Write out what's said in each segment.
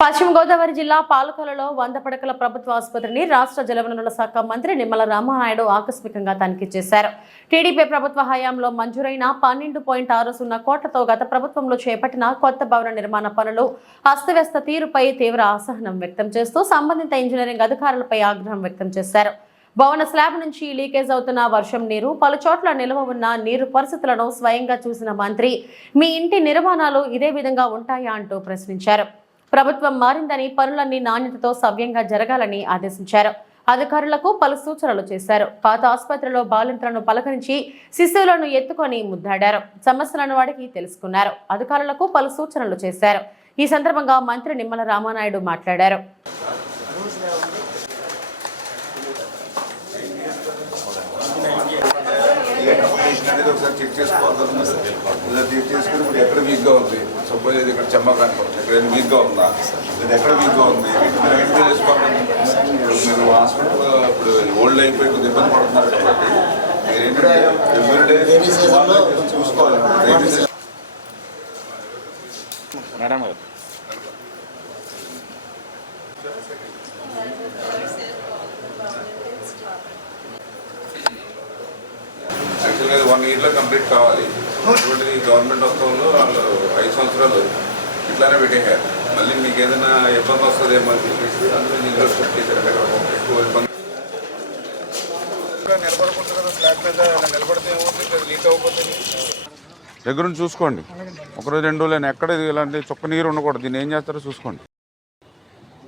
పశ్చిమ గోదావరి జిల్లా పాలకొలలో వంద పడకల ప్రభుత్వ ఆసుపత్రిని రాష్ట్ర జలవనరుల శాఖ మంత్రి నిమ్మల రామానాయుడు ఆకస్మికంగా తనిఖీ చేశారు. టీడీపీ ప్రభుత్వ హయాంలో మంజూరైన పన్నెండు పాయింట్ ఆరు సున్నా కోట్లతో గత ప్రభుత్వంలో చేపట్టిన కొత్త భవన నిర్మాణ పనులు అస్తవ్యస్త తీరుపై తీవ్ర అసహనం వ్యక్తం చేస్తూ సంబంధిత ఇంజనీరింగ్ అధికారులపై ఆగ్రహం వ్యక్తం చేశారు. భవన స్లాబ్ నుంచి లీకేజ్ అవుతున్న వర్షం నీరు పలుచోట్ల నిల్వ ఉన్న నీరు పరిస్థితులను స్వయంగా చూసిన మంత్రి మీ ఇంటి నిర్మాణాలు ఇదే విధంగా ఉంటాయా? అంటూ ప్రశ్నించారు. ప్రభుత్వం మారిందని పనులన్నీ నాణ్యతతో సవ్యంగా జరగాలని ఆదేశించారు. అధికారులకు పలు సూచనలు చేశారు. పాత ఆసుపత్రిలో బాలింతలను పలకరించి శిశువులను ఎత్తుకొని ముద్దాడారు. సమస్యలను వాడికి తెలుసుకున్నారు. అధికారులకు పలు సూచనలు చేశారు. ఈ సందర్భంగా మంత్రి నిమ్మల రామానాయుడు మాట్లాడారు. అనేది ఒకసారి చెక్ చేసుకోవాలి ఇలా చెక్ చేసుకుని ఇప్పుడు ఎక్కడ వీక్గా ఉంది? సపోజ్ ఇది ఇక్కడ చెమ్మ కనపడుతుంది. ఇక్కడ వీక్గా ఉందా? ఇది ఎక్కడ వీక్గా ఉంది? మీరు ఐడెంటిఫై చేసుకోవాలి? ఇప్పుడు మీరు హాస్పిటల్ ఇప్పుడు ఓల్డ్ అయిపోయి కొద్దిగా ఇబ్బంది పడుతున్నారు కాబట్టి మీరు ఏంటంటే ఎవ్రీడే చూసుకోవాలి. మేడం గారు ఇది వన్ ఇయర్లో కంప్లీట్ కావాలి. ఇటువంటిది గవర్నమెంట్ వస్తంలో వాళ్ళు ఐదు సంవత్సరాలు ఇట్లానే పెట్టేశారు. మళ్ళీ మీకు ఏదైనా ఇబ్బంది వస్తుందేమో అని చెప్పేసి అందులో షిఫ్ట్ చేశారు ఒక ఎక్కువ ఇబ్బంది. నిలబడకుండా కదా ఫ్లాట్ మీద అలా నిలబడితే ఏమవుతుంది? అది లీక్ అయిపోతుంది దగ్గర నుంచి చూసుకోండి. ఒకరోజు రెండు రోజులు ఎక్కడ ఇలాంటి చుక్క నీరు ఉండకూడదు. దీన్ని ఏం చేస్తారో చూసుకోండి.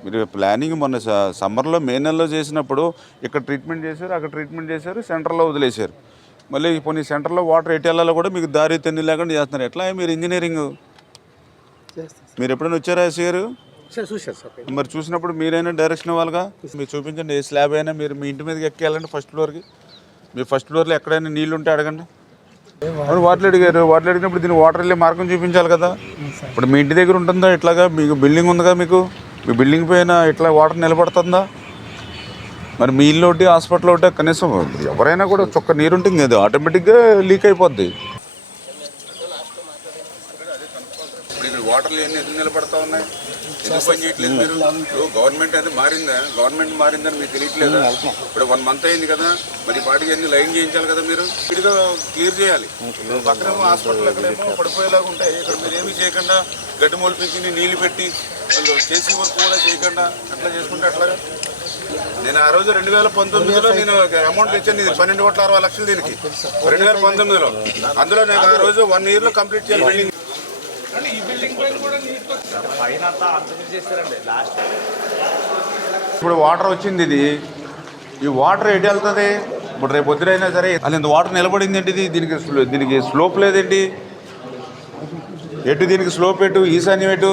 మీరు ప్లానింగ్ మొన్న సమ్మర్లో మే నెలలో చేసినప్పుడు ఇక్కడ ట్రీట్మెంట్ చేశారు అక్కడ ట్రీట్మెంట్ చేశారు సెంటర్లో వదిలేశారు. మళ్ళీ కొన్ని సెంటర్లో వాటర్ ఎటు వెళ్ళాలో కూడా మీకు దారి తెన్ని లేకుండా చేస్తున్నారు. ఎట్లా మీరు ఇంజనీరింగ్ మీరు ఎప్పుడైనా వచ్చారా ఎస్ గారు? సార్ చూశారు సార్. మరి చూసినప్పుడు మీరైనా డైరెక్షన్ ఇవ్వాలిగా మీరు చూపించండి ఏ స్లాబ్ అయినా మీరు మీ ఇంటి మీదకి ఎక్కేయాలండి ఫస్ట్ ఫ్లోర్కి మీ ఫస్ట్ ఫ్లోర్లో ఎక్కడైనా నీళ్ళు ఉంటే అడగండి. వాటర్ అడిగారు? వాటర్ అడిగినప్పుడు దీన్ని వాటర్ వెళ్ళే మార్గం చూపించాలి కదా. ఇప్పుడు మీ ఇంటి దగ్గర ఉంటుందా? ఇట్లాగా మీకు బిల్డింగ్ ఉందిగా మీకు? మీ బిల్డింగ్ పైన ఇట్లా వాటర్ నిలబడుతుందా? మరి మీ ఇల్లు ఒకటి హాస్పిటల్ ఒకటి కనీసం ఎవరైనా కూడా చొక్క నీరు ఉంటుంది అది ఆటోమేటిక్గా లీక్ అయిపోద్ది. వాటర్లు ఎన్ని ఎందుకు నిలబడతా ఉన్నాయి? ఎందుకు పని చేయట్లేదు మీరు? ఇప్పుడు గవర్నమెంట్ అది మారిందా? గవర్నమెంట్ మారిందని మీకు తెలియట్లేదా? ఇప్పుడు వన్ మంత్ అయింది కదా మరి పాటికి అన్ని లైన్ చేయించాలి కదా మీరు? ఇదిగా క్లియర్ చేయాలి. పక్కన హాస్పిటల్ అక్కడేమో పడిపోయేలాగా ఉంటాయి. ఇక్కడ మీరు ఏమీ చేయకుండా గడ్డి మొలిపించి నీళ్ళు పెట్టి వాళ్ళు చేసి వర్క్ కూడా చేయకుండా అట్లా చేసుకుంటే అట్లాగా నేను ఆ రోజు రెండు వేల పంతొమ్మిదిలో నేను అమౌంట్ తెచ్చాను ఇది పన్నెండు కోట్ల అరవై లక్షలు దీనికి. రెండు వేల పంతొమ్మిదిలో. అందులో నేను ఆ రోజు వన్ ఇయర్లో కంప్లీట్ చేయాలి బిల్డింగ్ ఇప్పుడు వాటర్ వచ్చింది ఇది. ఈ వాటర్ ఎటు వెళ్తుంది? ఇప్పుడు రేపు పొద్దునైనా సరే అది ఇంత వాటర్ నిలబడింది ఏంటి ఇది దీనికి స్లో- దీనికి స్లోప్ లేదేంటి? ఎటు దీనికి స్లోప్ ఎటు? ఈశాన్యం ఎటు?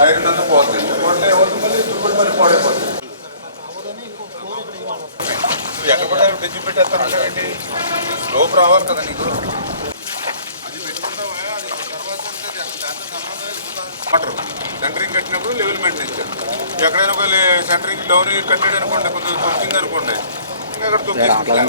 ఐరన్ అంతా పోతుంది. పోతే ఏమవుతుంది మళ్ళీ దుప్పటి మళ్ళీ పాడైపోతుంది. నువ్వు ఎక్కడ పడ్డా తెచ్చి పెట్టేస్తానంటావేంటి లోపు రావాలి కదా నీకు? అది పెట్టుకుంటావా? అది తర్వాత అంటే దాని- దాంతో సంబంధం లేదు. వాటర్. సెంటరింగ్ కట్టినప్పుడు లెవెల్ మెయింటైన్ చేయాలి ఎక్కడైనా ఒక సెంటరింగ్ డౌన్ కట్టాడు అనుకోండి కొంచెం తొక్కింది అనుకోండి ఇంకా అక్కడ అది